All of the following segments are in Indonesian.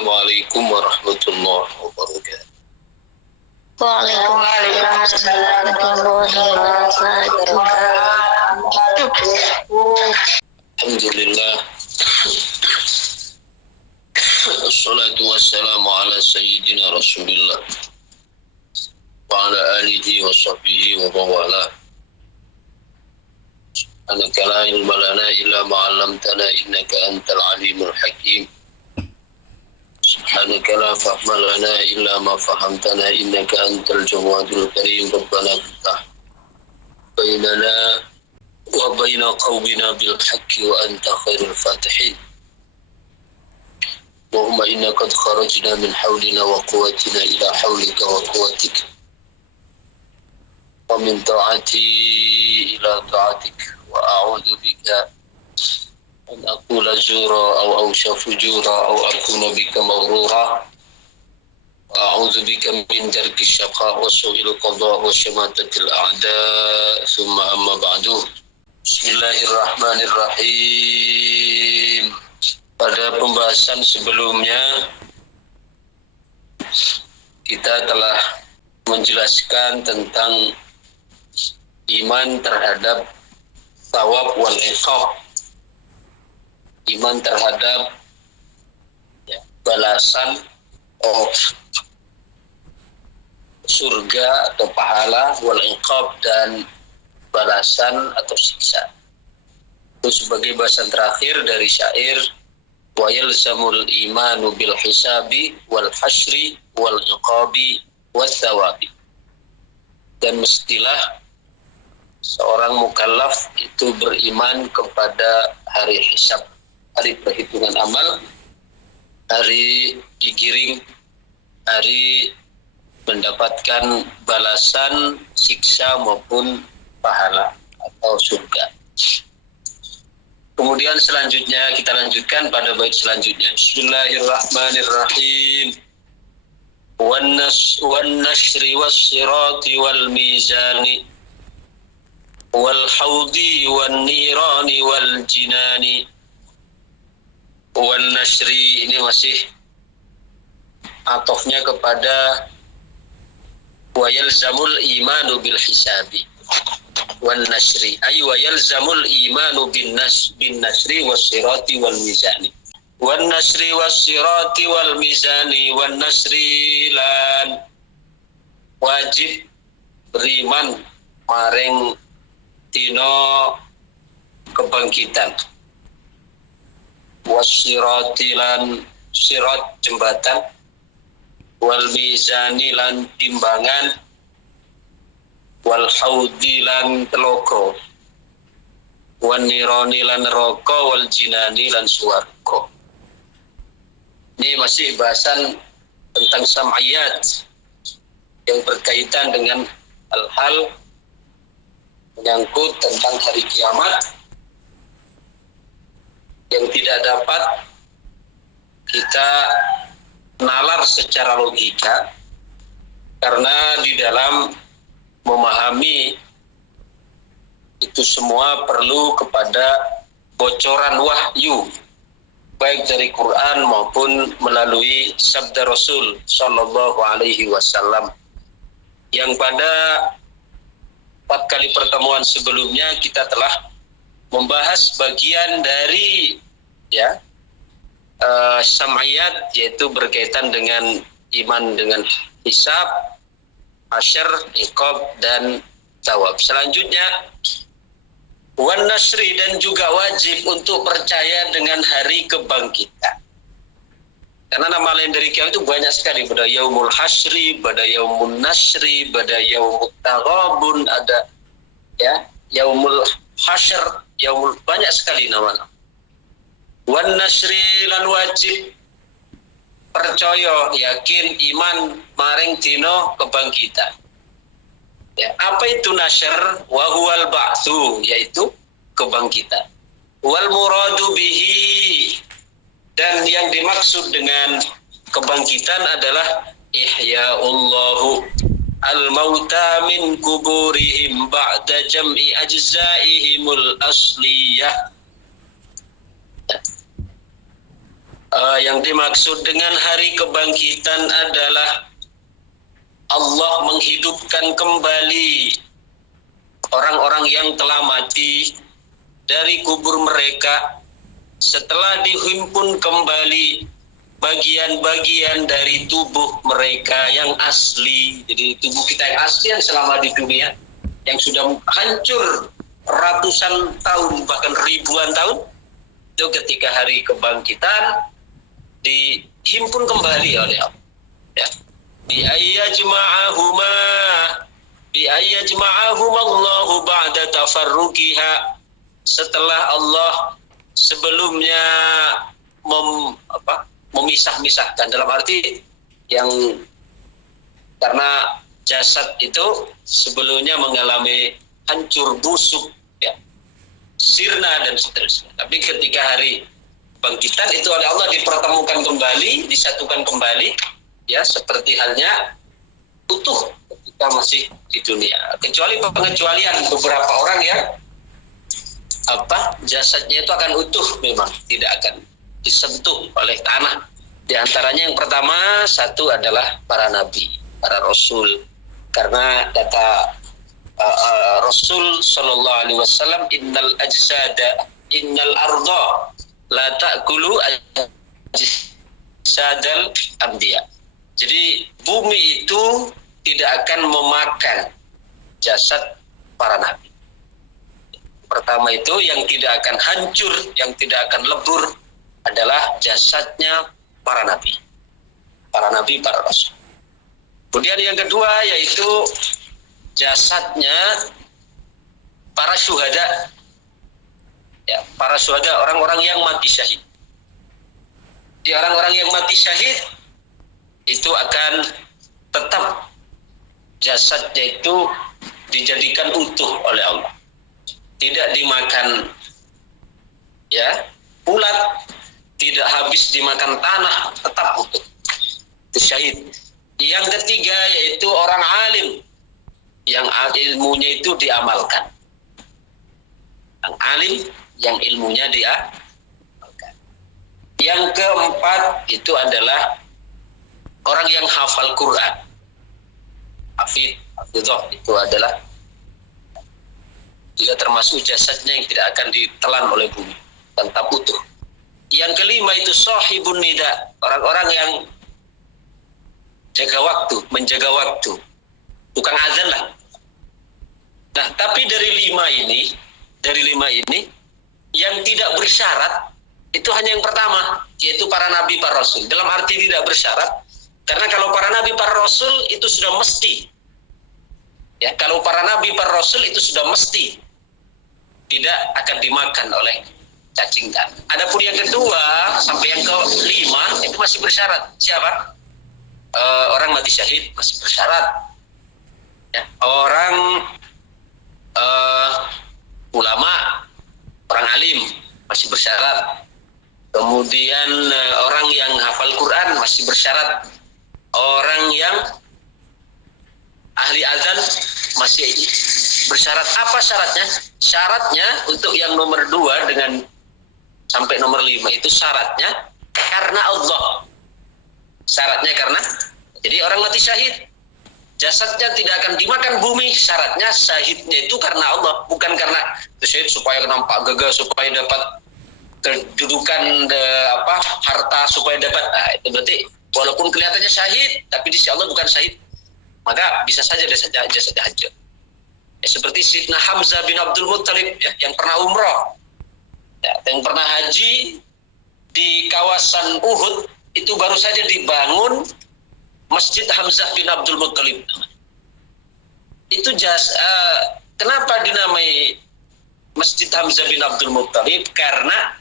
Assalamualaikum warahmatullahi wabarakatuh. Waalaikumsalam warahmatullahi wabarakatuh. Alhamdulillah. Assalatu wassalamu ala sayyidina Rasulillah wa ala alihi wa sahbihi wa bawala. Anaka la ilma lana illa ma 'allamtana innaka antal alimul hakim. Subhanaka la fahma lana illa ma fahamtana innaka antal jawadul karim. Rabbana iftah bainana wa baina qaumina bil haqqi wa anta khairul fatihin. Allahumma inna qad kharajna min hawlina wa quwwatina ila hawlika wa quwwatika wa min ta'ati ila ta'atika wa a'udzu bika an aqula zura aw awsha fujura aw akuna bika maghrura wa a'udzu bika min darki syaqa wa su'il qada wa syamatatil a'da thumma amma ba'du. Bismillahirrahmanirrahim. Pada pembahasan sebelumnya kita telah menjelaskan tentang iman terhadap thawab wal iqab, iman terhadap balasan surga atau pahala, wal iqab dan balasan atau siksa. Itu sebagai bahasan terakhir dari syair wa yalzamul imanu bil hisabi wal hasyri wal iqabi was thawabi. Dan mestilah seorang mukallaf itu beriman kepada hari hisab, hari perhitungan amal, hari digiring, hari mendapatkan balasan, siksa maupun pahala atau surga. Kemudian selanjutnya kita lanjutkan pada bait selanjutnya. Bismillahirrahmanirrahim. Wan nashri was sirati wal mizani wal haudi wan nirani wal jinani. Wan nashri ini masih atofnya kepada wa yalzamul imanu bil hisabi wan nashri ay wa yalzamul imanu bin nashri was sirati wal mizani. Wan nashri was sirati wal mizani wan nashri lan wajib beriman maring dino kebangkitan, wasirati lan sirat jembatan, wal mizani lan timbangan, wal haudi lan telogo, wan nirani lan neraka, wal jinani lan swarga. Ini masih bahasan tentang sam'iyat yang berkaitan dengan hal-hal menyangkut tentang hari kiamat yang tidak dapat kita nalar secara logika, karena di dalam memahami itu semua perlu kepada bocoran wahyu, baik dari Quran maupun melalui sabda Rasul sallallahu alaihi wasallam, yang pada 4 kali pertemuan sebelumnya kita telah membahas bagian dari sam'iyat, yaitu berkaitan dengan iman dengan hisab, hasyr, iqab dan thawab. Selanjutnya wan nasri, dan juga wajib untuk percaya dengan hari kebangkitan. Karena nama lain dari kiamat itu banyak sekali. Pada yaumul hasyri, pada yaumun nasri, pada yaumut taghabun, ada yaumul hasyr, yaumul, banyak sekali nama-nama. Wan nasri lan wajib percaya, yakin, iman maring dino kebangkitan. Apa itu nasyr? Wa huwal ba'tsu, yaitu kebangkitan. Wal muradu bihi, dan yang dimaksud dengan kebangkitan adalah ihya'ullahu al-mauta min kuburihim ba'da jam'i ajza'ihimul asliyah. Yang dimaksud dengan hari kebangkitan adalah Allah menghidupkan kembali orang-orang yang telah mati dari kubur mereka setelah dihimpun kembali bagian-bagian dari tubuh mereka yang asli. Jadi tubuh kita yang asli yang selama di dunia, yang sudah hancur ratusan tahun bahkan ribuan tahun, itu ketika hari kebangkitan dihimpun kembali oleh Allah. Ya. Bi ayyajma'ahuma Allahu ba'da tafarruqiha, setelah Allah sebelumnya memisah-misahkan, dalam arti yang karena jasad itu sebelumnya mengalami hancur busuk, ya, sirna dan seterusnya. Tapi ketika hari bangkitan itu oleh Allah dipertemukan kembali, disatukan kembali, ya, seperti halnya utuh ketika masih di dunia. Kecuali pengecualian beberapa orang yang jasadnya itu akan utuh, memang tidak akan disentuh oleh tanah. Di antaranya yang pertama, satu adalah para nabi, para rasul. Karena kata Rasul sallallahu alaihi wasallam, innal arda la ta'kulu ajsadal anbiya. Jadi bumi itu tidak akan memakan jasad para nabi. Pertama itu yang tidak akan hancur, yang tidak akan lebur adalah jasadnya para nabi, para rasul. Kemudian yang kedua yaitu jasadnya para syuhada, ya, para syuhada, orang-orang yang mati syahid. Di orang-orang yang mati syahid itu akan tetap jasadnya itu dijadikan utuh oleh Allah, tidak dimakan, ya, ulat, tidak habis dimakan tanah, tetap utuh. Itu syahid. Yang ketiga yaitu orang alim yang ilmunya itu diamalkan. Yang alim yang ilmunya diamalkan. Yang keempat itu adalah orang yang hafal Quran. Hafidhah itu adalah juga termasuk jasadnya yang tidak akan ditelan oleh bumi, tetap utuh. Yang kelima itu sahibun nida, orang-orang yang menjaga waktu, tukang azan lah. Nah, tapi dari lima ini yang tidak bersyarat itu hanya yang pertama, yaitu para nabi, para rasul. Dalam arti tidak bersyarat, karena kalau para nabi, para rasul itu sudah mesti. Ya, kalau para nabi, para rasul itu sudah mesti tidak akan dimakan oleh cacing tanah. Adapun yang kedua sampai yang kelima itu masih bersyarat. Siapa? Orang mati syahid masih bersyarat. Ya, orang ulama, orang alim masih bersyarat. Kemudian orang yang hafal Quran masih bersyarat. Orang yang ahli azan masih bersyarat. Apa syaratnya? Syaratnya untuk yang nomor 2 dengan sampai nomor 5 itu syaratnya karena Allah. Syaratnya karena, jadi orang mati syahid, jasadnya tidak akan dimakan bumi, syaratnya syahidnya itu karena Allah, bukan karena syahid supaya nampak gagah, supaya dapat kedudukan harta, supaya dapat. Nah, itu berarti walaupun kelihatannya syahid, tapi di sisi Allah bukan syahid, maka bisa saja jasadnya hancur. Ya, seperti Sayyidina Hamzah bin Abdul Muttalib, ya, yang pernah umrah, ya, yang pernah haji di kawasan Uhud, itu baru saja dibangun Masjid Hamzah bin Abdul Muttalib. Itu kenapa dinamai Masjid Hamzah bin Abdul Muttalib? Karena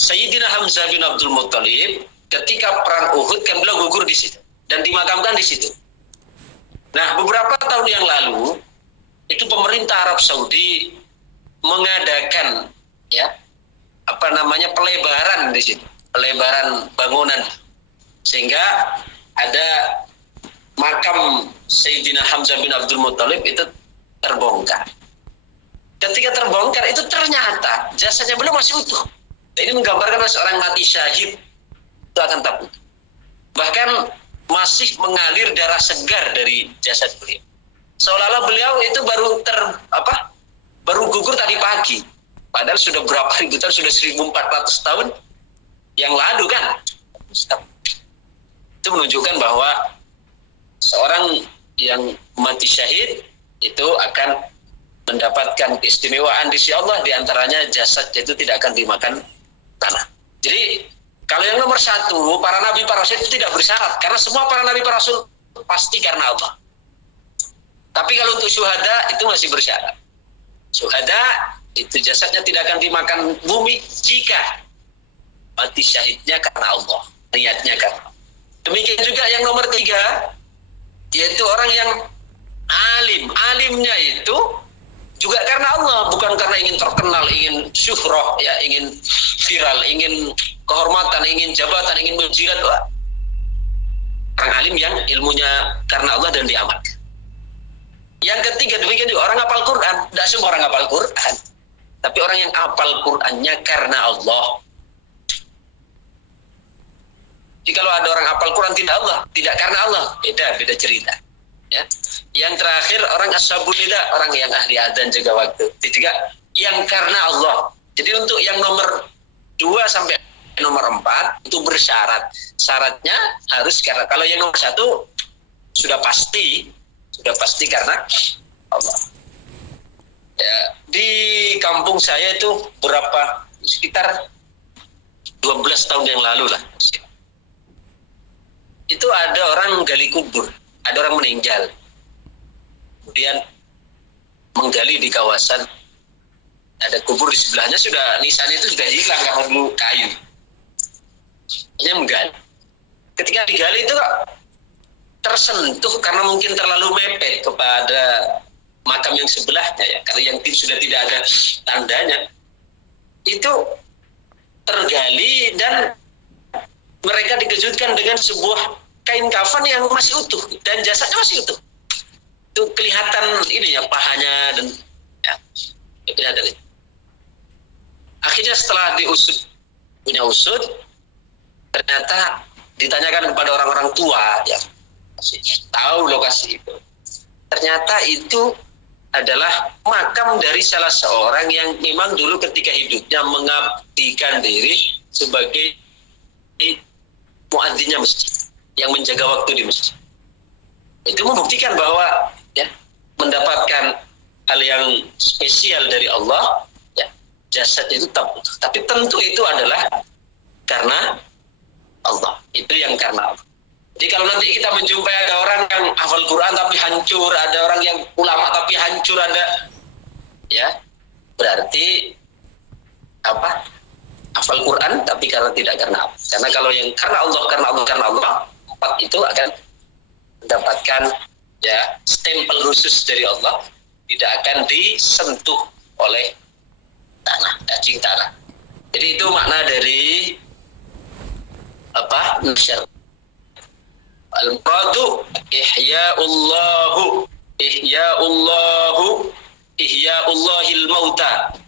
Sayyidina Hamzah bin Abdul Muttalib ketika perang Uhud kan beliau gugur di situ dan dimakamkan di situ. Nah, beberapa tahun yang lalu itu pemerintah Arab Saudi mengadakan, ya, pelebaran di situ, pelebaran bangunan, sehingga ada makam Sayyidina Hamzah bin Abdul Muttalib itu terbongkar. Ketika terbongkar itu ternyata jasadnya belum masih utuh. Ini menggambarkan seorang mati syahid itu akan tak utuh. Bahkan masih mengalir darah segar dari jasad beliau. Seolah-olah beliau itu baru gugur tadi pagi. Padahal sudah berapa ribu tahun, sudah 1400 tahun yang lalu kan. Itu menunjukkan bahwa seorang yang mati syahid itu akan mendapatkan keistimewaan di sisi Allah, diantaranya jasadnya itu tidak akan dimakan tanah. Jadi kalau yang nomor satu, para nabi, para rasul itu tidak bersyarat, karena semua para nabi, para rasul pasti karena Allah. Tapi kalau untuk syuhada itu masih bersyarat. Syuhada itu jasadnya tidak akan dimakan bumi jika mati syahidnya karena Allah, niatnya karena Allah. Demikian juga yang nomor 3, yaitu orang yang alimnya itu juga karena Allah, bukan karena ingin terkenal, ingin syuhrah, ya, ingin viral, ingin kehormatan, ingin jabatan, ingin menjilat. Orang alim yang ilmunya karena Allah dan diamalkan. Yang ketiga, demikian juga orang hafal Quran. Tidak semua orang hafal Quran, tapi orang yang hafal Qurannya karena Allah. Jadi kalau ada orang hafal Quran tidak karena Allah, beda cerita. Ya. Yang terakhir orang ashabul nida, orang yang ahli adzan jaga waktu. Itu juga yang karena Allah. Jadi untuk yang nomor 2 sampai nomor 4 itu bersyarat. Syaratnya harus karena, kalau yang nomor 1 sudah pasti karena Allah. Ya, di kampung saya itu sekitar 12 tahun yang lalu lah. Itu ada orang gali kubur, ada orang meninggal. Kemudian menggali di kawasan, ada kubur di sebelahnya, nisannya itu sudah hilang karena dulu kayu. Hanya menggali. Ketika digali itu tersentuh karena mungkin terlalu mepet kepada makam yang sebelahnya, ya, karena yang sudah tidak ada tandanya. Itu tergali dan mereka dikejutkan dengan sebuah kain kafan yang masih utuh dan jasadnya masih utuh. Itu kelihatan ini ya, pahanya dan ya, kelihatan itu. Akhirnya setelah punya usut, ternyata ditanyakan kepada orang-orang tua yang masih tahu lokasi itu. Ternyata itu adalah makam dari salah seorang yang memang dulu ketika hidupnya mengabdikan diri sebagai muadzinnya masjid, yang menjaga waktu di masjid. Itu membuktikan bahwa ya, mendapatkan hal yang spesial dari Allah, ya, jasadnya itu tak utuh. Tapi tentu itu adalah karena Allah. Itu yang karena Allah. Jadi kalau nanti kita menjumpai ada orang yang hafal Quran tapi hancur, ada orang yang ulama tapi hancur, ada, ya, berarti apa? Hafal Quran tapi tidak karena Allah. Karena kalau yang karena Allah, 4 itu akan mendapatkan, ya, stempel khusus dari Allah, tidak akan disentuh oleh daging tanah. Jadi itu makna dari nasyar. Al-muradu ihya'ullahil mauta.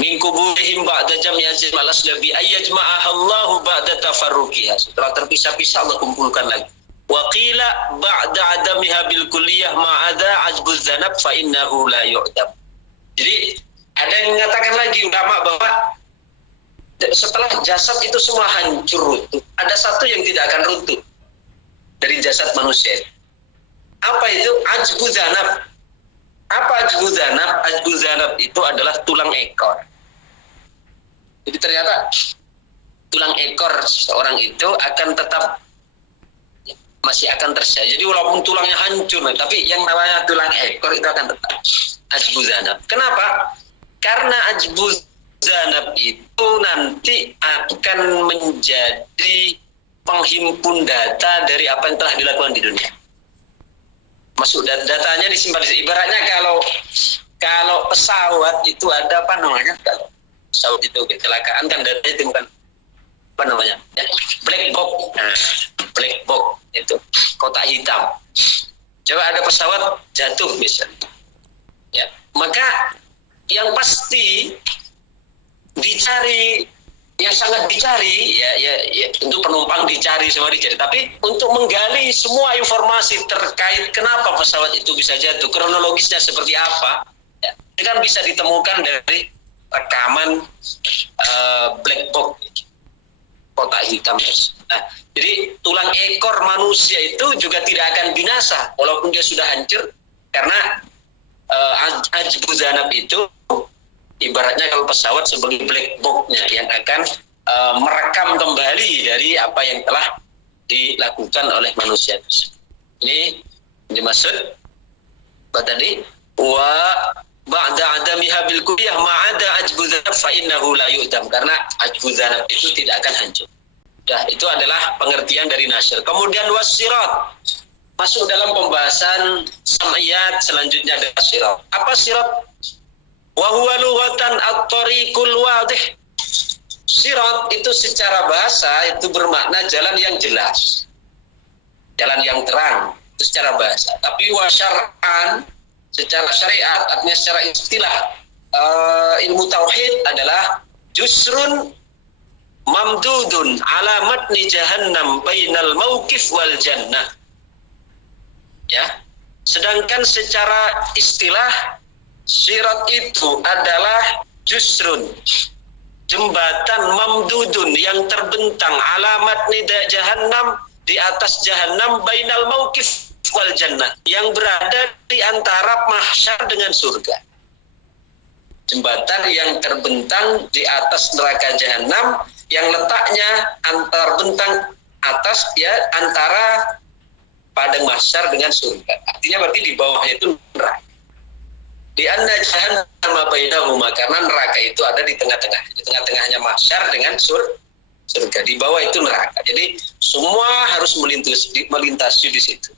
Min kuburihim ba'da jam'i azim al-aslabi ayyajma'aha Allahu ba'da tafarruqiha. Setelah terpisah-pisah Allah kumpulkan lagi. Wa qila ba'da adamiha bil kulliyah ma'adha ajbuz zanab fa innahu la yu'dam. Jadi ada yang mengatakan lagi ulama bahwa setelah jasad itu semua hancur runtuh, ada satu yang tidak akan runtuh dari jasad manusia. Apa itu? Ajbuz zanab. Apa ajbuz zanab? Ajbuz zanab itu adalah tulang ekor. Jadi ternyata tulang ekor seorang itu akan tetap masih akan tersia. Jadi walaupun tulangnya hancur, tapi yang namanya tulang ekor itu akan tetap ajbuz zanab. Kenapa? Karena ajbuz zanab itu nanti akan menjadi penghimpun data dari apa yang telah dilakukan di dunia. Masuk datanya disimpan. Ibaratnya kalau pesawat itu ada kalau pesawat itu kecelakaan kan data itu bukan ya, black box. Nah, black box itu kotak hitam. Coba ada pesawat jatuh misalnya, ya, maka yang pasti dicari, yang sangat dicari ya untuk penumpang dicari semua dicari, tapi untuk menggali semua informasi terkait kenapa pesawat itu bisa jatuh, kronologisnya seperti apa, ya, itu kan bisa ditemukan dari rekaman black box kotak hitam. Nah, jadi tulang ekor manusia itu juga tidak akan binasa walaupun dia sudah hancur, karena ajbu zanab itu ibaratnya kalau pesawat sebagai black box-nya yang akan merekam kembali dari apa yang telah dilakukan oleh manusia tersebut. Ini dimaksud apa tadi? Wa ba'da adamiha bil kulliyah ma'ada ajbu zanab fa innahu la yu'dam, karena ajbu zanab itu tidak akan hancur. Nah, itu adalah pengertian dari Nasr. Kemudian wasirat, masuk dalam pembahasan sam'iyat, selanjutnya ada sirat. Apa sirat? Wa huwa lughatan at-tariqul wadih. Sirat itu secara bahasa itu bermakna jalan yang jelas, jalan yang terang, itu secara bahasa. Tapi wa syar'an, secara syariat, artinya secara istilah ilmu tauhid adalah jusrun mamdudun ala matni jahannam bainal mauqif wal jannah. Ya. Sedangkan secara istilah sirat itu adalah jusrun, jembatan mamdudun yang terbentang alamat nida jahannam, di atas jahannam, bainal mauqif wal jannah, yang berada di antara mahsyar dengan surga. Jembatan yang terbentang di atas neraka jahannam, yang letaknya antar bentang atas ya antara padang mahsyar dengan surga. Artinya berarti di bawahnya itu neraka. Di anna jahannam bainahuma, karena neraka itu ada di tengah-tengah. Di tengah-tengahnya mahsyar dengan surga. Di bawah itu neraka. Jadi semua harus melintasi di situ.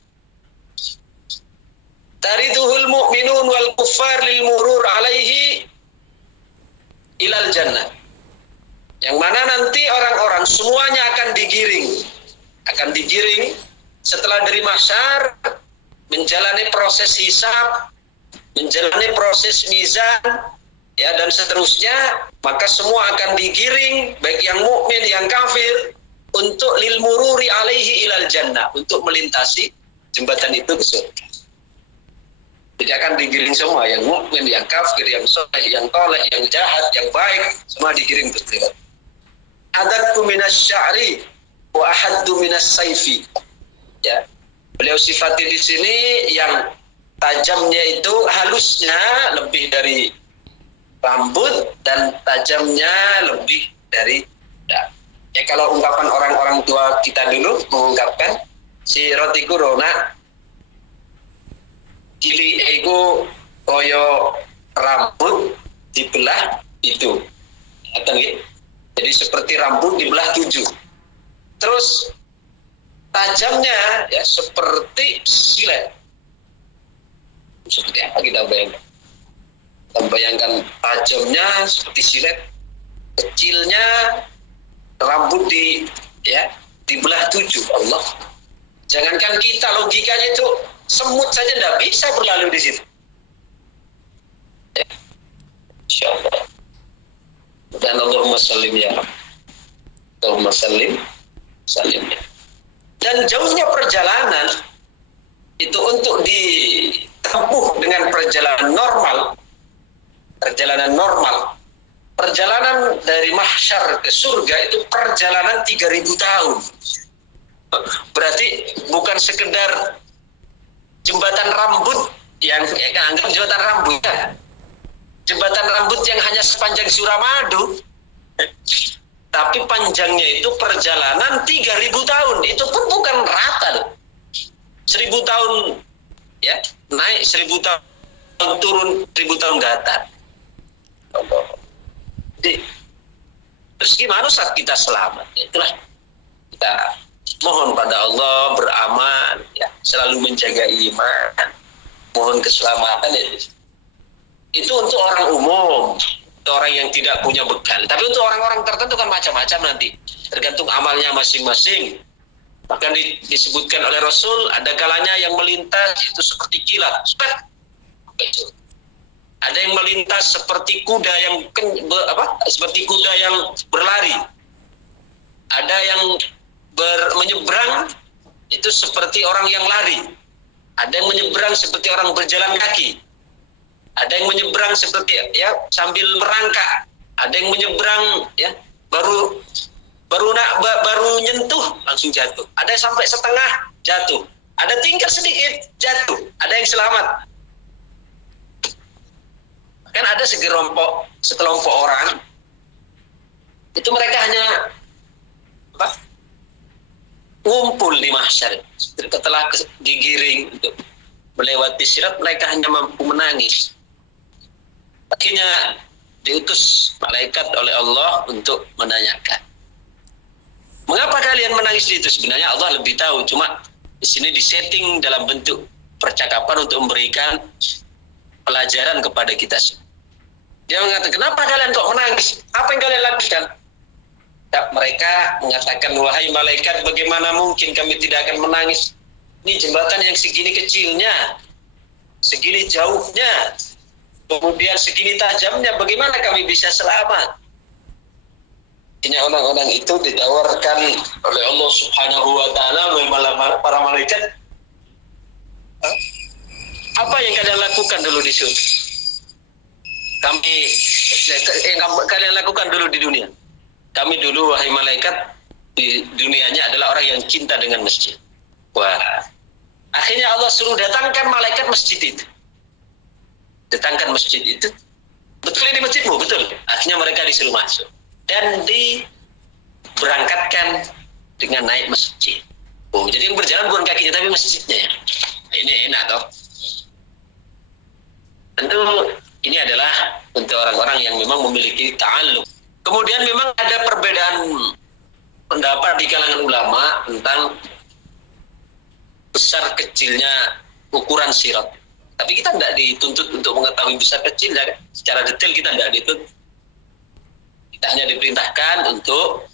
Tariduhul mu'minun wal kuffar lil murur alaihi ilal jannah. Yang mana nanti orang-orang semuanya akan digiring setelah dari mahsyar, menjalani proses hisab, menjalani proses mizan, ya, dan seterusnya, maka semua akan digiring, baik yang mukmin, yang kafir, untuk lil mururi alaihi ilal jannah, untuk melintasi jembatan itu ke surga. Jadi akan digiring semua, yang mukmin, yang kafir, yang soleh, yang toleh, yang jahat, yang baik, semua digiring ke surga. Adakku minas sya'ri wa ahaddu minas saifi. Ya, beliau sifati di sini yang tajamnya itu, halusnya lebih dari rambut dan tajamnya lebih dari pedang. Ya, kalau ungkapan orang-orang tua kita dulu mengungkapkan si rotiku rona cili ego koyo rambut dibelah itu. Jadi seperti rambut dibelah 7. Terus tajamnya ya seperti silet. Seperti apa kita bayangkan? Kita bayangkan tajamnya seperti silet, kecilnya rambut dibelah 7. Allah. Jangankan kita, logikanya itu semut saja tidak bisa berlalu di situ. Ya. Insyaallah. Dan Allahumma sallim ya Rabb. Allahumma sallim ya. Dan jauhnya perjalanan itu untuk ditempuh dengan perjalanan normal. Perjalanan dari mahsyar ke surga itu perjalanan 3000 tahun. Berarti bukan sekedar jembatan rambut yang anggap jembatan rambut ya. Jembatan rambut yang hanya sepanjang Suramadu, tapi panjangnya itu perjalanan 3000 tahun. Itu pun bukan rata loh. 1000 tahun ya, naik 1000 tahun, turun 1000 tahun ke atas. Jadi, terus gimana saat kita selamat? Itulah kita mohon pada Allah, beramal ya, selalu menjaga iman, mohon keselamatan ya. Itu untuk orang umum, untuk orang yang tidak punya bekal. Tapi untuk orang-orang tertentu kan macam-macam nanti, tergantung amalnya masing-masing. Bahkan disebutkan oleh Rasul, ada kalanya yang melintas itu seperti kilat. Ada yang melintas seperti kuda yang seperti kuda yang berlari. Ada yang menyeberang itu seperti orang yang lari. Ada yang menyeberang seperti orang berjalan kaki. Ada yang menyeberang seperti sambil merangkak. Ada yang menyeberang baru nyentuh langsung jatuh. Ada yang sampai setengah jatuh. Ada tinggal sedikit jatuh. Ada yang selamat. Kan ada sekelompok orang itu mereka hanya ngumpul di mahsyar. Setelah digiring untuk melewati sirat, mereka hanya mampu menangis. Akhirnya diutus malaikat oleh Allah untuk menanyakan, mengapa kalian menangis di itu? Sebenarnya Allah lebih tahu, cuma di sini disetting dalam bentuk percakapan untuk memberikan pelajaran kepada kita semua. Dia mengatakan, kenapa kalian kok menangis? Apa yang kalian lakukan? Mereka mengatakan, wahai malaikat, bagaimana mungkin kami tidak akan menangis? Ini jembatan yang segini kecilnya, segini jauhnya, kemudian segini tajamnya, bagaimana kami bisa selamat? Ini orang-orang itu ditawarkan oleh Allah Subhanahu wa Ta'ala oleh para malaikat. Apa yang kalian lakukan dulu di sini? Kalian lakukan dulu di dunia. Kami dulu, wahai malaikat, di dunianya adalah orang yang cinta dengan masjid. Wah, akhirnya Allah suruh datangkan malaikat masjid itu. Datangkan masjid itu. Betul ini masjidmu? Betul. Akhirnya mereka disuruh masuk. Dan diberangkatkan dengan naik masjid. Oh, jadi yang berjalan bukan kakinya tapi masjidnya. Ini enak toh. Tentu ini adalah untuk orang-orang yang memang memiliki ta'alluq. Kemudian memang ada perbedaan pendapat di kalangan ulama tentang besar kecilnya ukuran sirat. Tapi kita tidak dituntut untuk mengetahui besar kecilnya, kan? Secara detail kita tidak dituntut. Kita hanya diperintahkan untuk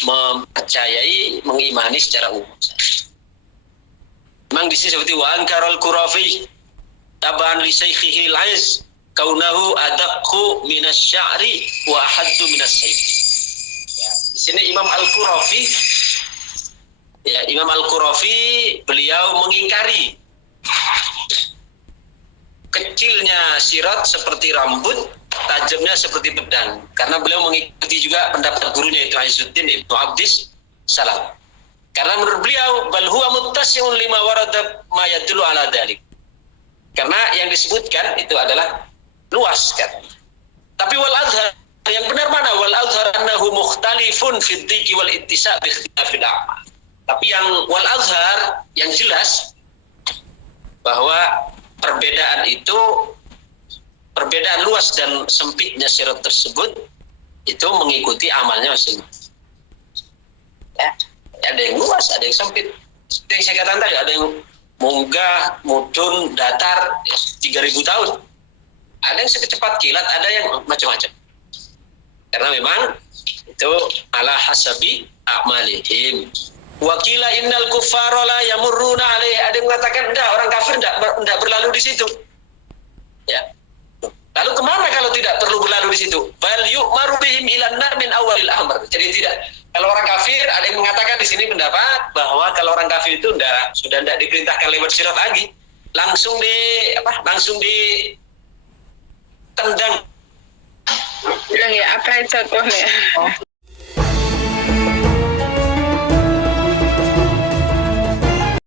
mempercayai, mengimani secara umum. Memang di sini seperti wa ankarul qurafi taban li syaikhihi al-'iz kaunahu adaqqu minasy-sya'ri wa ahaddu minas-sayfi. Ya, di sini Imam Al-Qurafi beliau mengingkari kecilnya sirat seperti rambut, tajamnya seperti pedang, karena beliau mengikuti juga pendapat gurunya itu Izzuddin Ibnu Abdis Salam. Karena menurut beliau bal huwa muttasi'un lima warada ma yadullu ala dzalik. Karena yang disebutkan itu adalah luas kan. Tapi wal azhar, yang benar mana? Wal azhar annahu mukhtalifun fi dziki wal ittisa' bi ikhtilafil a'mal. Tapi yang wal azhar yang jelas bahwa perbedaan luas dan sempitnya sirat tersebut itu mengikuti amalnya masing-masing. Ya, ada yang luas, ada yang sempit. Seperti yang saya katakan tadi, ada yang munggah, mudun, datar 3.000 tahun. Ada yang sekecepat kilat, ada yang macam-macam. Karena memang itu ala hasabi a'malihim. Wa qila innal kuffara la yamurruna alaihi. Ada yang mengatakan enggak, orang kafir enggak berlalu di situ. Ya. Lalu kemana kalau tidak perlu berlalu di situ? Bal yu'maru bihim ilan nar min awalil amr. Jadi tidak. Kalau orang kafir, ada yang mengatakan di sini pendapat bahwa kalau orang kafir itu sudah tidak diperintahkan lewat sirat lagi, langsung ditendang. Bilang ya apa itu tuh ya?